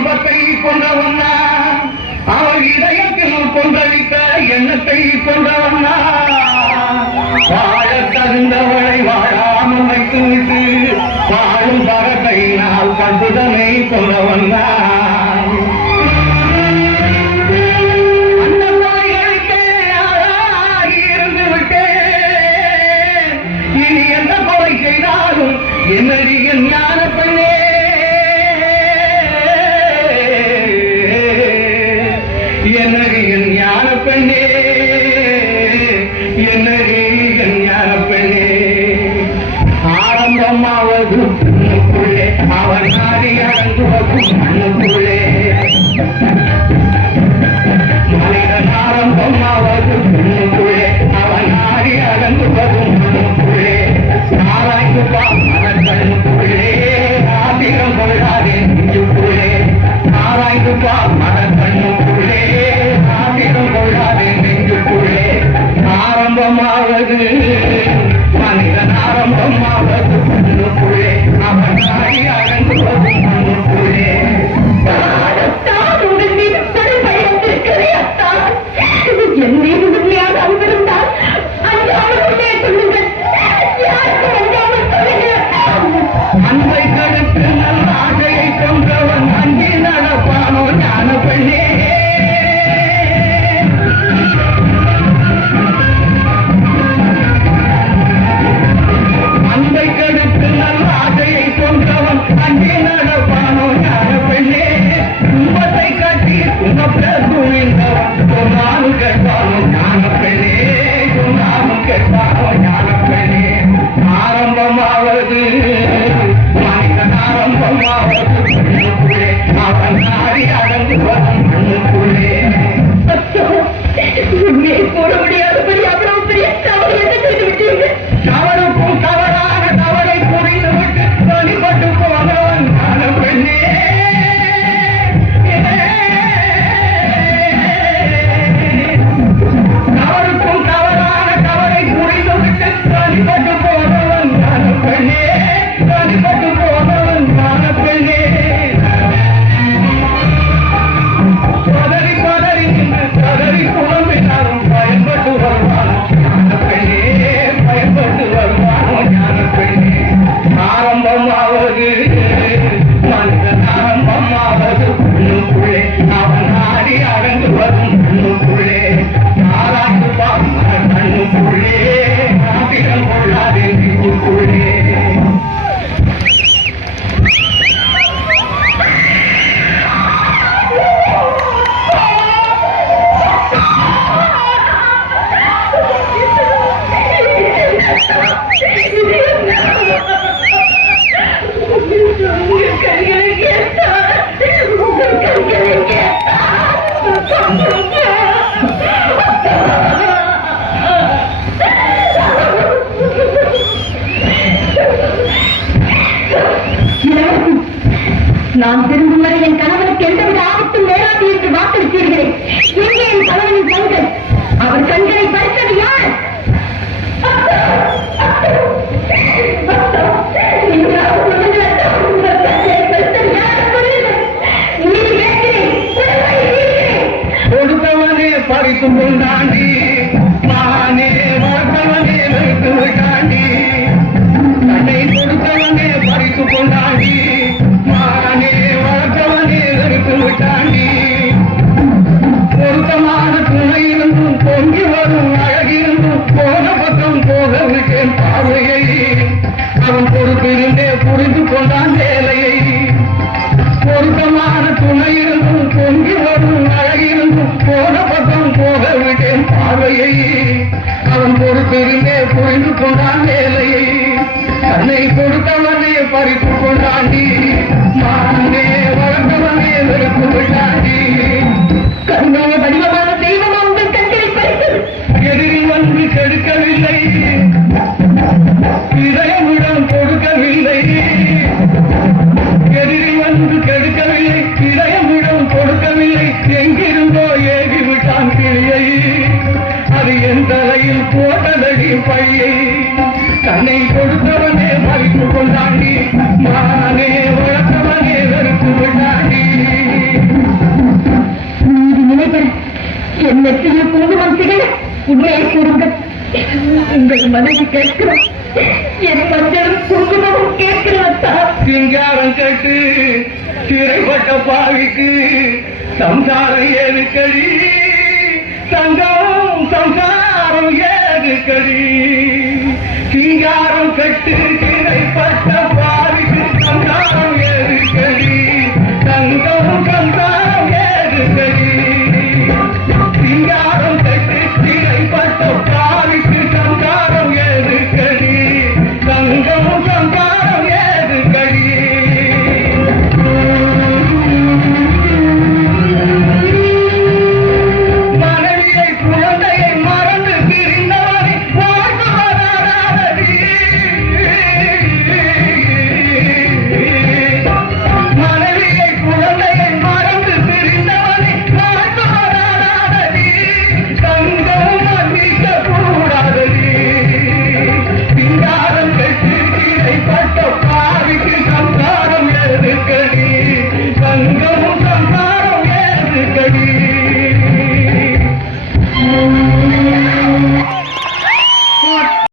இன்பத்தை கொண்டவன்னா அவள் இதயத்தில் கொண்டளித்த எண்ணத்தை கொண்டவன்னா வாழ தகுந்தவளை வாழாமல் வைத்து விட்டு வாழும் பரத்தை நாள் கண்டுதனை கொண்டவன்னா என்னடி என் ஞான பெண்ணே என்னடி என் ஞான பெண்ணே என்னடி என் ஞான பெண்ணே ஆரம்பமாவது பெண்ணுக்குள்ளே அவன் நாடி அடங்குவது மண்ணுக்குள்ளே மனிதன் ஆரம்பமாவது பெண்ணுக்குள்ளே அவன் நாடி அடங்குவது மண்ணுக்குள்ளே ஆராய்ந்து மனக்கண்ணுக்குள்ளே ஆத்திரம் கொள்ளாதே நெஞ்சுக்குள்ளே ஆராய்ந்து மனக்கண்ணுக்குள்ளே ஆத்திரம் கொள்ளாதே நெஞ்சுக்குள்ளே ஆரம்பமாவது மனிதன் ஆரம்பமாவது மண்ணுக்குள்ளே அவன் நாடி அடங்குவது மண்ணுக்குள்ளே என் மீது உண்மையாக அன்பிருந்தால் அஞ்சாமல் சொல்லுங்கள் அன்பை கடுத்து நல்ல ஆசையை கொன்றவன் அஞ்சி நடப்பானோ ஞான பெண்ணே அன்பை கடுத்து நல்ல ஆசையை கொன்றவன் அஞ்சி நடப்பானோ ஞான பெண்ணே துன்பத்தை காட்டி துன்பப்பட துணிந்தவன் சொன்னாலும் கேட்பானோ ஞான பெண்ணே சொன்னாலும் கேட்பானோ ஞான பெண்ணே ஆரம்பமாவது மனிதன் ஆரம்பமாவது மண்ணுக்குள்ளே அவன் நாடி அடங்கு வரும் மண்ணுக்குள்ளே கூற முடியாதபடி அவ்வளவு பெரிய தவறு என்ன செய்து விட்டீர்கள் தவறுக்கும் தவறான தவறை புரிந்து விட்டு வழிபட்டு போனவன் ஞான பெண்ணே தவறுக்கும் தவறான தவறை புரிந்து விட்டு வழிபட்டு போனவன் ஞான பெண்ணே வழிபட்டு போனவன் ஞான பெண்ணே பதறி பதறி பதறி புலம்பினாலும் பயன்பட்டு வருவானோ ஞான பெண்ணே பயன்பட்டு வருவானோ ஞான பெண்ணே ஆரம்பமாவது மனிதன் ஆரம்பமாவது மண்ணுக்குள்ளே அவன் நாடி அடங்கு வரும் மண்ணுக்குள்ளே ஆராய்ந்து கண்ணுக்குள்ளே ஆத்திரம் கொள்ளாதே நெஞ்சுக்குள்ளே நான் திரும்பும் வரை என் கணவனுக்கு எந்தவித ஆபத்தும் நேராது என்று வாக்களித்தீர்களேன். எங்கே என் கணவனின் கண்கள்? அவர் கண்களை பறித்தது யார்? கொடுத்தவனே பறித்தும் கொண்டாண்டி மானே வளர்த்தவனே வைத்து விட்டாண்டி தன்னை கொடுத்தவனே பறித்து கொண்டாண்டி மானே வளர்த்தவனே வெறுத்து விட்டாண்டி பொருத்தமான துணை இருந்தும் பொங்கி வரும் அழகிருந்தும் போன பக்கம் போக விட்டேன் பார்வையை அவன் பொறுப்பிருந்தே புரிந்து கொண்டான் வேலையை பொருத்தமான துணை இருந்தும் பொங்கி வரும் அழகிருந்தும் போன பக்கம் போக விட்டேன் பார்வையை அவன் பொறுப்பிருந்தே புரிந்து கொண்டான் வேலையை தன்னை கொடுத்தவனே பறித்து கொண்டாண்டி மானே வளர்ந்தவனே வெறுத்து விட்டாண்டி கண்ணே வடிவமான தெய்வம் உங்கள் கண்களை பறித்தது எதிரி வந்து கெடுக்கவில்லை இதயமிடம் கொடுக்கவில்லை எதிரி வந்து கெடுக்கவில்லை இதயமிடம் கொடுக்கவில்லை எங்கிருந்தோ ஏகிவிட்டான் கிளியை அது என் தலையில் போட்டதடி பழியை தன்னை கொடுத்தவனே மறித்து கொண்டாண்டி மானே வளர்த்தவனே வெறுத்து நெற்றியில் குங்குமம் திகழ உண்மையை கூறுங்கள். உங்கள் மனைவி கேட்கிறோம். என் மஞ்சளும் குங்குமமும் கேட்கிறதா? சிங்காரம் கட்டு சிறைப்பட்ட பாவிக்கு சம்சாரம் ஏதுக்கடி, தங்கம் சம்சாரம் ஏதுக்கடி. சிங்காரம் கட்டு சிறைப்பட்ட